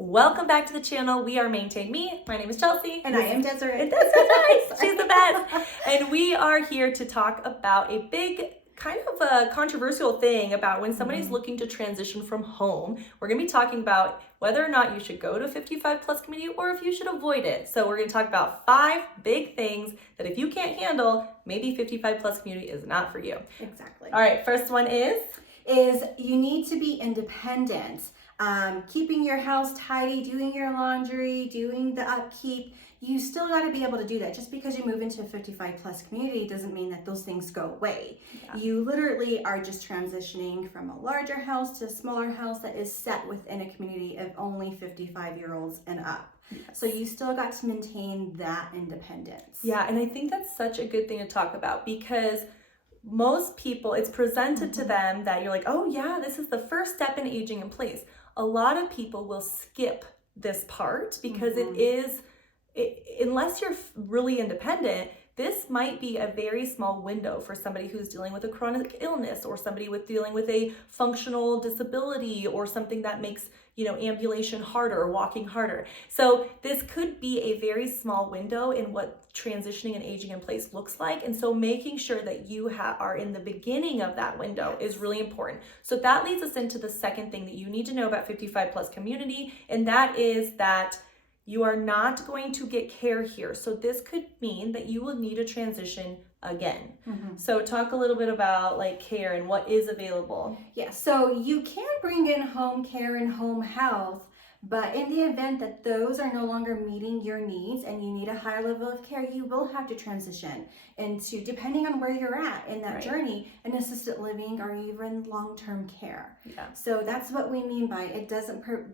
Welcome back to the channel. We are Maintain Me. My name is Chelsea. And I am Desiree. And that's nice. She's the best. And we are here to talk about a big, kind of a controversial thing about when somebody's looking to transition from home. We're going to be talking about whether or not you should go to a 55 plus community or if you should avoid it. So we're going to talk about 5 big things that if you can't handle, maybe 55 plus community is not for you. Exactly. All right, first one is you need to be independent. Keeping your house tidy, doing your laundry, doing the upkeep, you still got to be able to do that. Just because you move into a 55 plus community doesn't mean that those things go away. Yeah. You literally are just transitioning from a larger house to a smaller house that is set within a community of only 55-year-olds and up. Yes. So you still got to maintain that independence. Yeah, and I think that's such a good thing to talk about because most people, it's presented to them that you're like, oh yeah, this is the first step in aging in place. A lot of people will skip this part because unless you're really independent, this might be a very small window for somebody who's dealing with a chronic illness or somebody dealing with a functional disability or something that makes, ambulation harder or walking harder. So this could be a very small window in what transitioning and aging in place looks like. And so making sure that you are in the beginning of that window is really important. So that leads us into the second thing that you need to know about 55 plus community. And that is that you are not going to get care here. So this could mean that you will need a transition again. So talk a little bit about care and what is available. Yeah, so you can bring in home care and home health, but in the event that those are no longer meeting your needs and you need a higher level of care, you will have to transition into, depending on where you're at in that journey, an assisted living or even long-term care. Yeah. So that's what we mean by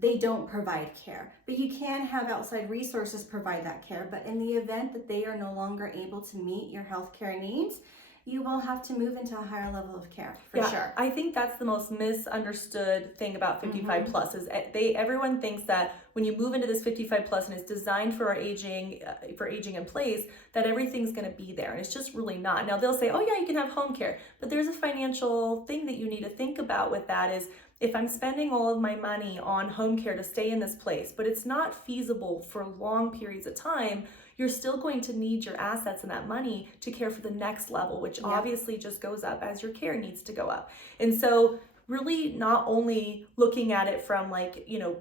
they don't provide care, but you can have outside resources provide that care. But in the event that they are no longer able to meet your healthcare needs, you will have to move into a higher level of care for sure. I think that's the most misunderstood thing about 55 plus is everyone thinks that when you move into this 55 plus and it's designed for aging in place, that everything's going to be there, and it's just really not. Now they'll say, oh yeah, you can have home care, but there's a financial thing that you need to think about with that is, if I'm spending all of my money on home care to stay in this place, but it's not feasible for long periods of time, you're still going to need your assets and that money to care for the next level, which obviously just goes up as your care needs to go up. And so really not only looking at it from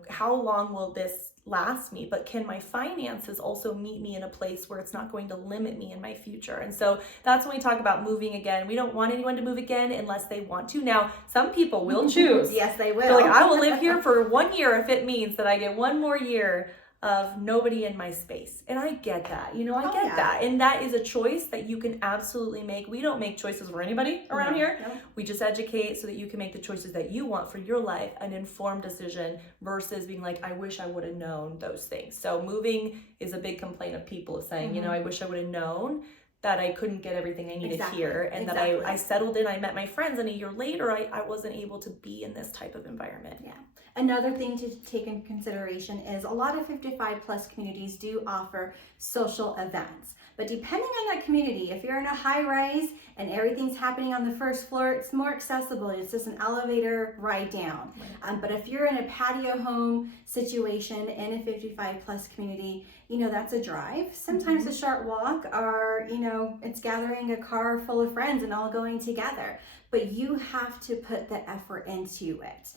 how long will this last me, but can my finances also meet me in a place where it's not going to limit me in my future? And so that's when we talk about moving again. We don't want anyone to move again unless they want to. Now, some people will choose. Yes, they will. They're like, I will live here for 1 year if it means that I get 1 more year of nobody in my space. And I get that, I get that. And that is a choice that you can absolutely make. We don't make choices for anybody around here. No. We just educate so that you can make the choices that you want for your life, an informed decision versus being like, I wish I would have known those things. So moving is a big complaint of people saying, I wish I would have known that I couldn't get everything I needed here and that I settled in, I met my friends, and a year later I wasn't able to be in this type of environment. Yeah. Another thing to take into consideration is a lot of 55 plus communities do offer social events. But depending on that community, if you're in a high rise and everything's happening on the first floor, it's more accessible. It's just an elevator ride down. But if you're in a patio home situation in a 55 plus community, that's a drive. Sometimes a short walk, or, it's gathering a car full of friends and all going together. But you have to put the effort into it.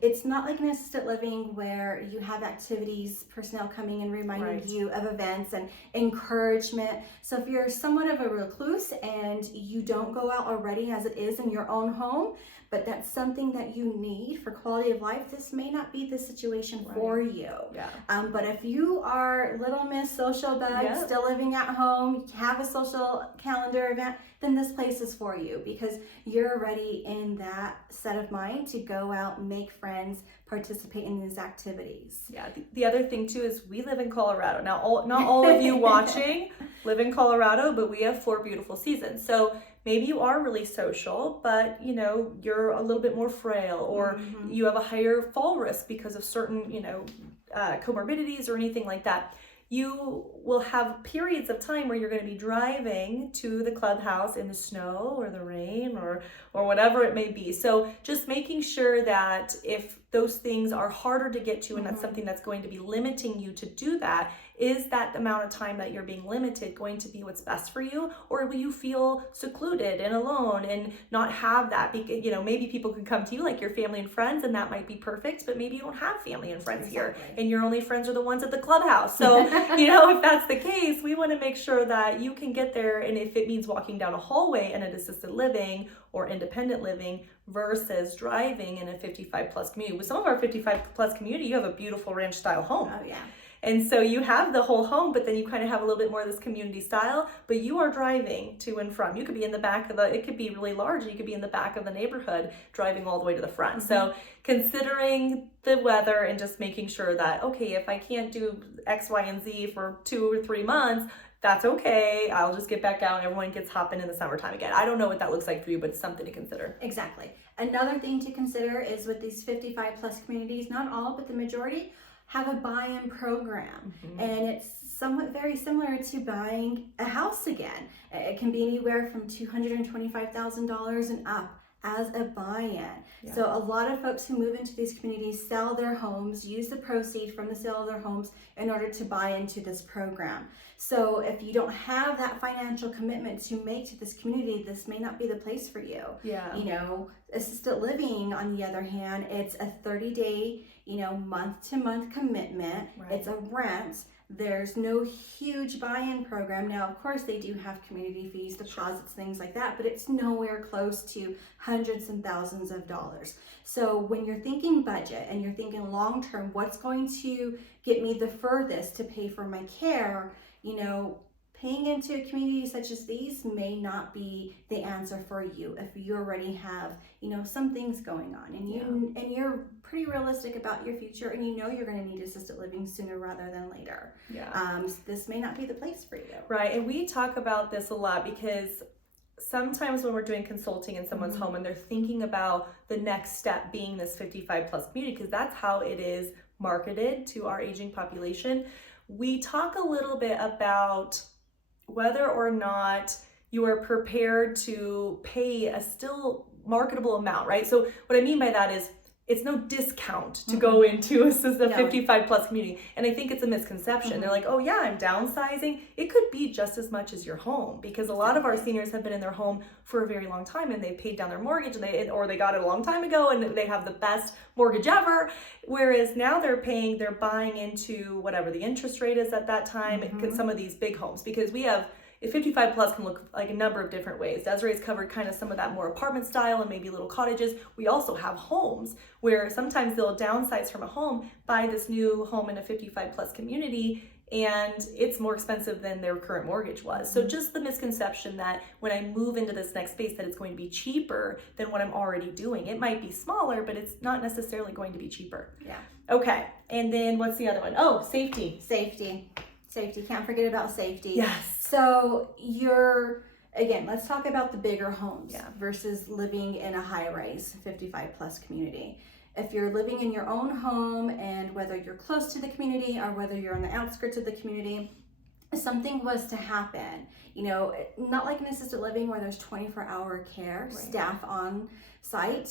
It's not like an assisted living where you have activities, personnel coming and reminding you of events and encouragement. So if you're somewhat of a recluse and you don't go out already as it is in your own home, but that's something that you need for quality of life, this may not be the situation for you. Yeah. But if you are Little Miss Social Bug, still living at home, have a social calendar event, then this place is for you because you're already in that set of mind to go out, make friends, participate in these activities. Yeah, the other thing too is we live in Colorado. Now, not all of you watching live in Colorado, but we have 4 beautiful seasons. So maybe you are really social, but you're a little bit more frail, or you have a higher fall risk because of certain, comorbidities or anything like that. You will have periods of time where you're going to be driving to the clubhouse in the snow or the rain or whatever it may be. So just making sure that if those things are harder to get to, and that's something that's going to be limiting you to do that. Is that amount of time that you're being limited going to be what's best for you? Or will you feel secluded and alone and not have that? Because, you know, maybe people can come to you like your family and friends, and that might be perfect, but maybe you don't have family and friends here, and your only friends are the ones at the clubhouse. So, you know, if that's the case, we want to make sure that you can get there. And if it means walking down a hallway in an assisted living or independent living versus driving in a 55 plus community. With some of our 55 plus community, you have a beautiful ranch style home. Oh yeah. And so you have the whole home, but then you kind of have a little bit more of this community style, but you are driving to and from. You could be in the back of it could be really large, and you could be in the back of the neighborhood driving all the way to the front. So considering the weather and just making sure that, okay, if I can't do X, Y, and Z for 2 or 3 months, that's okay. I'll just get back out and everyone gets hopping in the summertime again. I don't know what that looks like for you, but it's something to consider. Exactly. Another thing to consider is with these 55 plus communities, not all, but the majority have a buy-in program. And it's somewhat very similar to buying a house again. It can be anywhere from $225,000 and up as a buy-in. Yeah. So a lot of folks who move into these communities sell their homes, use the proceeds from the sale of their homes in order to buy into this program. So if you don't have that financial commitment to make to this community, this may not be the place for you. Yeah. You know, assisted living, on the other hand, it's a 30-day, you know, month-to-month commitment. Right. It's a rent. There's no huge buy-in program. Now, of course, they do have community fees, deposits, things like that, but it's nowhere close to hundreds and thousands of dollars. So when you're thinking budget and you're thinking long-term, what's going to get me the furthest to pay for my care, you know, paying into a community such as these may not be the answer for you if you already have, you know, some things going on and you're pretty realistic about your future, and you know you're going to need assisted living sooner rather than later. Yeah. This may not be the place for you. Right. And we talk about this a lot because sometimes when we're doing consulting in someone's home and they're thinking about the next step being this 55 plus community, because that's how it is marketed to our aging population, we talk a little bit about whether or not you are prepared to pay a still marketable amount, right? So what I mean by that is it's no discount to go into a 55 plus community. And I think it's a misconception. They're like, oh yeah, I'm downsizing. It could be just as much as your home, because a lot of our seniors have been in their home for a very long time and they've paid down their mortgage, and or they got it a long time ago and they have the best mortgage ever. Whereas now they're buying into whatever the interest rate is at that time. Some of these big homes, because we have, 55 plus can look like a number of different ways. Desiree's covered kind of some of that more apartment style and maybe little cottages. We also have homes where sometimes they'll downsize from a home, buy this new home in a 55 plus community, and it's more expensive than their current mortgage was. So just the misconception that when I move into this next space that it's going to be cheaper than what I'm already doing. It might be smaller, but it's not necessarily going to be cheaper. Yeah. Okay, and then what's the other one? Oh, safety. Safety. Can't forget about safety. Yes. So again, let's talk about the bigger homes versus living in a high-rise 55 plus community. If you're living in your own home, and whether you're close to the community or whether you're on the outskirts of the community, if something was to happen, you know, not like an assisted living where there's 24-hour care, staff on site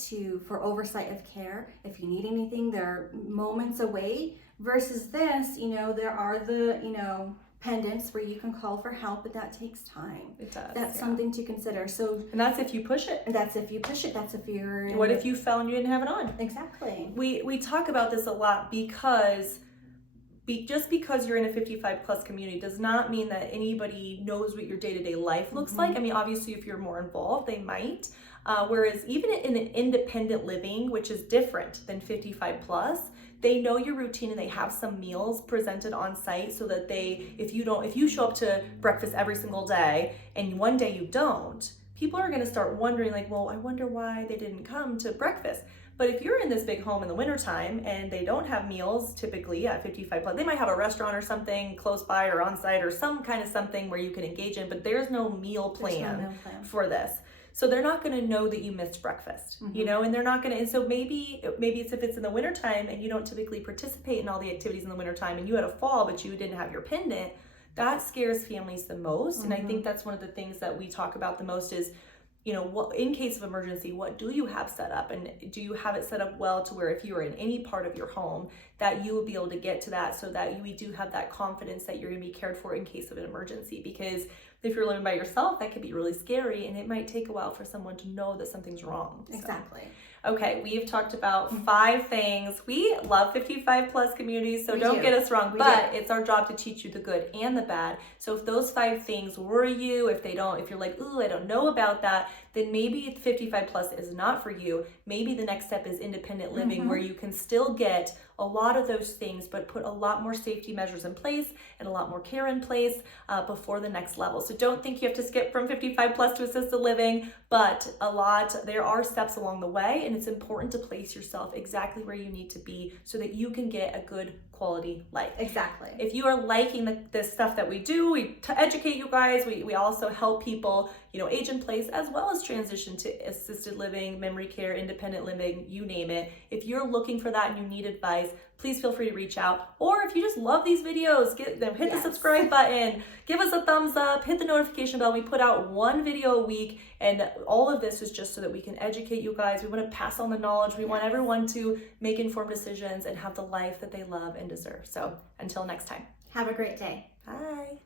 for oversight of care. If you need anything, they're moments away. Versus this, you know, there are the, you know, pendants where you can call for help, but that takes time. It does. That's something to consider. So, and that's if you push it. That's if you push it. That's if you're. What if you fell and you didn't have it on? Exactly. We talk about this a lot because just because you're in a 55 plus community does not mean that anybody knows what your day-to-day life looks like. I mean, obviously, if you're more involved, they might. Whereas even in an independent living, which is different than 55 plus, they know your routine and they have some meals presented on site so that if you show up to breakfast every single day and one day you don't, people are going to start wondering like, well, I wonder why they didn't come to breakfast. But if you're in this big home in the wintertime and they don't have meals typically at 55 plus, they might have a restaurant or something close by or on site or some kind of something where you can engage in, but there's no meal plan for this. So they're not going to know that you missed breakfast, you know, and they're not going to, and so maybe it's if it's in the wintertime and you don't typically participate in all the activities in the wintertime and you had a fall, but you didn't have your pendant, that scares families the most. And I think that's one of the things that we talk about the most is what, in case of emergency, what do you have set up? And do you have it set up well to where if you are in any part of your home that you will be able to get to that, so that we do have that confidence that you're going to be cared for in case of an emergency? Because if you're living by yourself, that could be really scary, and it might take a while for someone to know that something's wrong. Exactly. Okay, we've talked about 5 things. We love 55 plus communities, so don't get us wrong, but it's our job to teach you the good and the bad. So if those 5 things worry you, if you're like, ooh, I don't know about that, then maybe 55 plus is not for you. Maybe the next step is independent living, where you can still get a lot of those things, but put a lot more safety measures in place and a lot more care in place before the next level. So don't think you have to skip from 55 plus to assisted living, but there are steps along the way, and it's important to place yourself exactly where you need to be so that you can get a good quality life. Exactly. If you are liking this stuff that we do, to educate you guys, we also help people, age in place as well as transition to assisted living, memory care, independent living, you name it. If you're looking for that and you need advice, please feel free to reach out. Or if you just love these videos, hit the subscribe button, give us a thumbs up, hit the notification bell. We put out 1 video a week, and all of this is just so that we can educate you guys. We want to pass on the knowledge. We want everyone to make informed decisions and have the life that they love and deserve. So until next time. Have a great day. Bye.